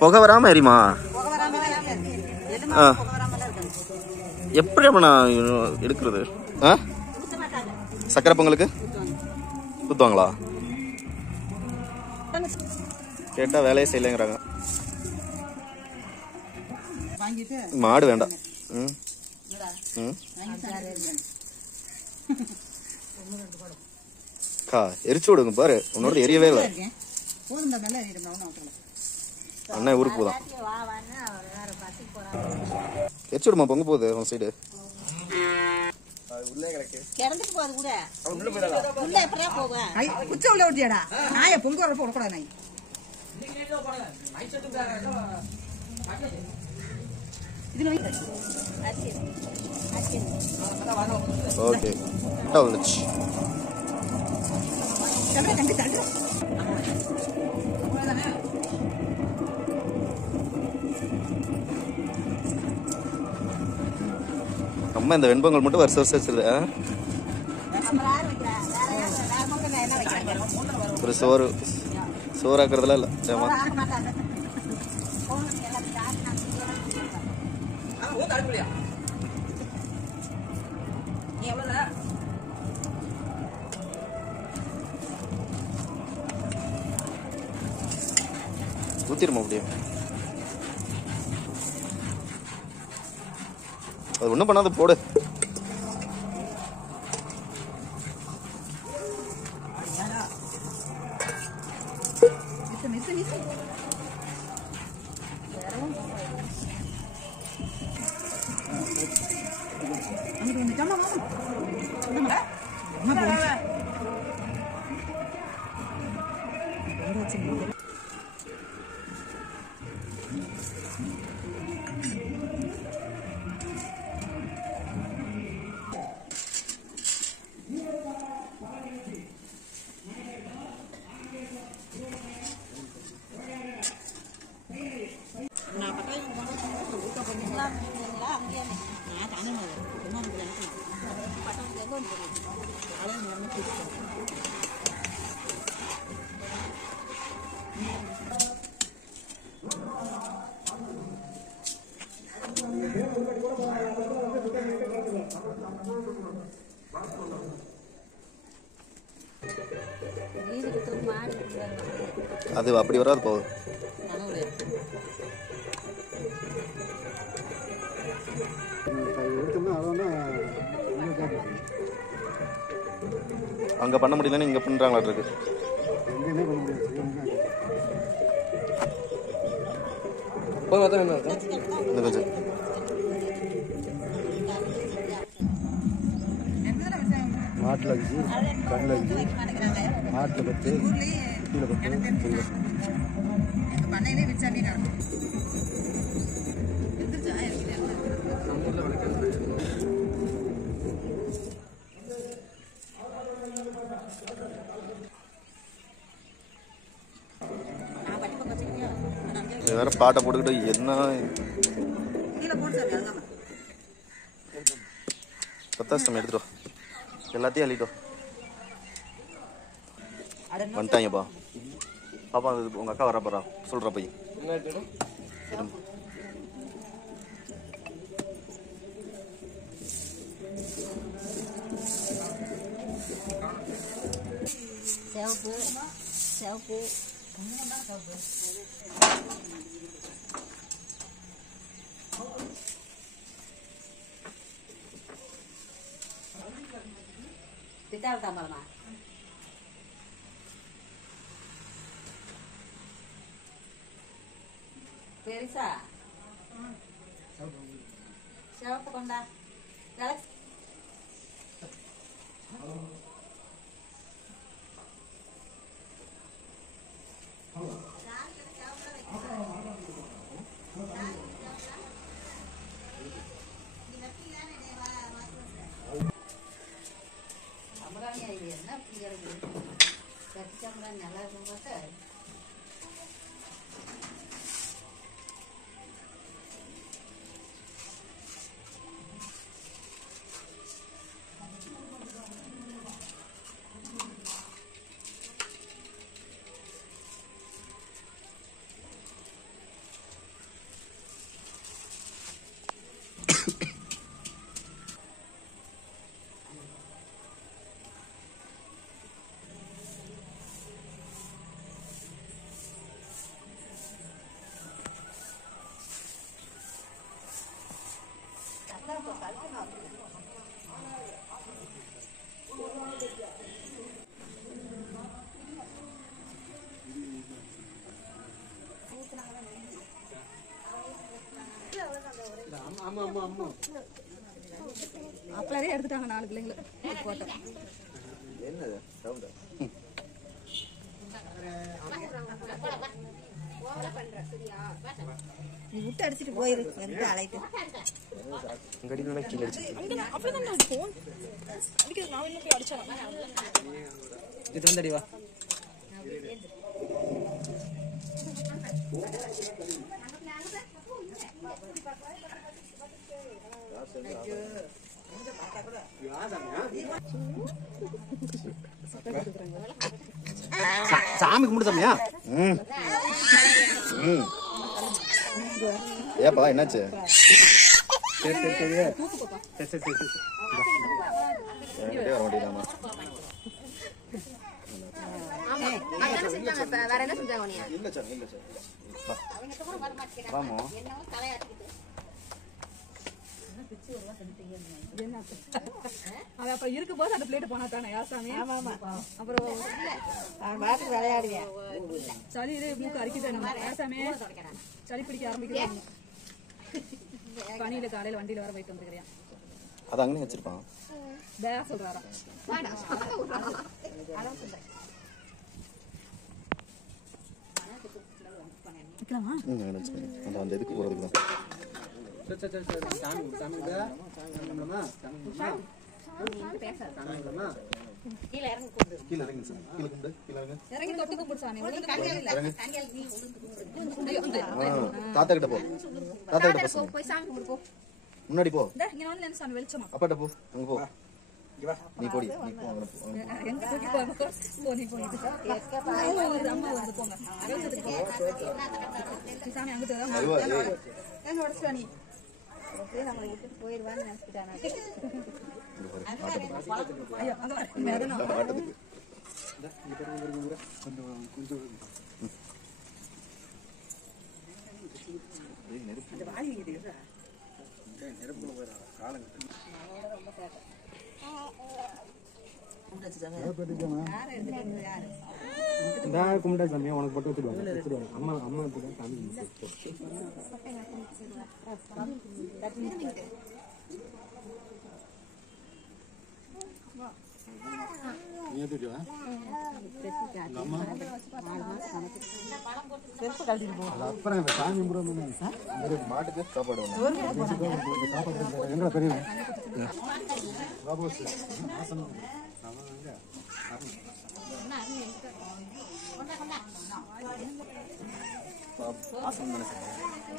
புகை வராம எரியுமா? எப்படி நான் எடுக்கிறது? சக்கரை பொங்கலுக்கு குத்துவாங்களா? கேட்டா வேலையே செய்யலைங்கிறாங்க. மாடு வேண்டாம். எரிச்சு விடுங்க பாரு, உன்னோட எரியவே இல்லை. அண்ணன் ஊருக்கு போதான் எரிச்சு விடுமா, பொங்க போகுது உன் சைடு. ஓகே அம்மா இந்த வெண்பொங்கல் மட்டும் வருஷம் வருஷம் வச்சிருது. ஒரு சோறாக்குறதுல இல்ல. ஊத்திருமா அப்படியே? அது ஒண்ணும் பண்ணாத, போடு. அது அப்படி வராது போகுது. அங்க பண்ண முடியலன்னு இங்க பண்றாங்களா இருக்கு. மாட்டுல வச்சு கண்ணில் வச்சு மாட்டில் பத்து கீழே பத்து பண்ணையிலே வச்சாலே வேற பாட்டை போட்டுக்கிட்டு என்ன பத்தாசம் எடுத்துட்டோம், எல்லாத்தையும் அள்ளிட்டோம். வந்துட்டாங்கப்பா. பாப்பா உங்க அக்கா வர போறா, சொல்ற போய். சிவப்பு சிவப்பு பித்தாள் தாம்பரமா பெருசா சிவப்பு கொண்டா அப்பளே எடுத்துட்டாங்க 4 பிள்ளைங்கள போட்டோம். என்னது சவுண்ட் நீ விட்டு அடிச்சிட்டு போயிரு வந்து அழைத்து கடினா கீழ அடிச்சு அங்க அப்பளதான் நான் போன் அதுக்கு நான் இன்னும் போய் அடிச்சறேன். இது வந்தடி வா சாமி கும்பிடுதாமியா? ஏப்பா என்னாச்சு? சரி சரி சரி சரி சரி சரி வர மாட்டேங்காமா? வேற என்ன செஞ்சாங்க நீ? இல்ல சார் இல்ல சார் வாமா அவ அப்ப இருக்கு போது அந்த பிளேட் போனா தானே யாசாமி. ஆமா ஆமா. அப்புறம் நான் பாட்டு விளையாடுவேன். சளி இது மூக்கு அரிக்குது நம்ம யாசாமி. சளி பிடிக்க ஆரம்பிக்குது. பனியில காலையில வண்டியில வர போயிட்டு வந்துக்கிறியா? அது அங்கனே வச்சிருப்பான். பேயா சொல்றாரா? வைக்கலாமா? அந்த அந்த இதுக்கு போறதுக்கு தான். சரி சரி சரி சாமி சாமி இதா நம்மளமா சாமி நம்மளமா கீழ இறங்கி கூப்பிடு. கீழ இறங்கு சார். கீழ கும்பிடு. கீழ இறங்கு. இறங்கி தொட்டு கும்பிடு சாமி. தாத்தா கிட்ட போ. தாத்தா கிட்ட போ. போய் சாமி கும்பிடு போ. முன்னாடி போ. இங்க வந்து என்ன சாமி வெளிச்சமா? அப்பாட்ட போ. அங்க போ. நீ போடி. நீ போ அங்க போ. எங்க தூக்கி போ நீ போயிட்டு அம்மா வந்து போங்க. சாமி அங்கிட்டு தான் ஐயோ எங்க உடச்சு நீ நம்மளை விட்டுட்டு போயிடுவான்னு நினைச்சிட்டானா? ஐயோ அங்க வேதனை ஆட்டத்துக்கு நான் கும்பிட்டா சாமி உனக்கு போட்டு வச்சிருவாங்க அம்மா அம்மா சாமி நீ ஏத்துட்டியா? அப்புறம் சாமி கும்பிடுவோம் மாட்டுக்கு சாப்பாடு வேணும். எங்க பெரிய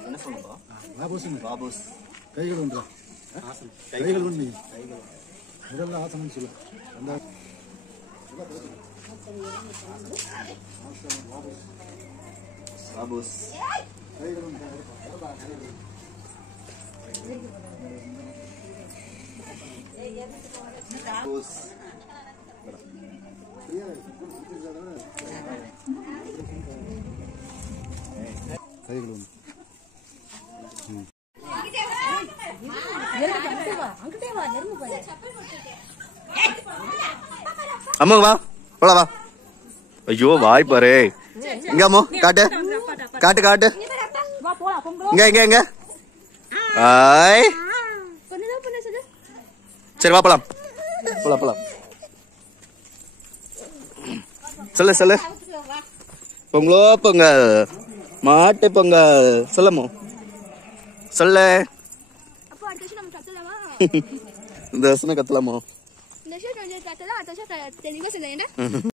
என்ன சொல்லுப்பா? பாபூஸ் கைகள் ஒன்று கைகள் ஒன்று முதல்ல ஆசனம் சொல்லு அந்த பாபூஸ் பாபூஸ் கைகள் ஒன்று அம்மா வா போலாம் வா. ஐயோ வாய் பாரு. இங்க அம்மா காட்டு காட்டு காட்டு. இங்க இங்க இங்க. ஆய் சரி வா போலாம் போலாம் போலாம். சொல்லு சொல்லு. பொங்கலோ பொங்கல் மாட்டு பொங்கல் சொல்லமோ சொல்லு. இந்த வருஷம் கத்தலாமோ? இந்த ஷர்ட் வந்து கட்டலாம் அடுத்த ஷர்ட் தெளிவா சொல்ல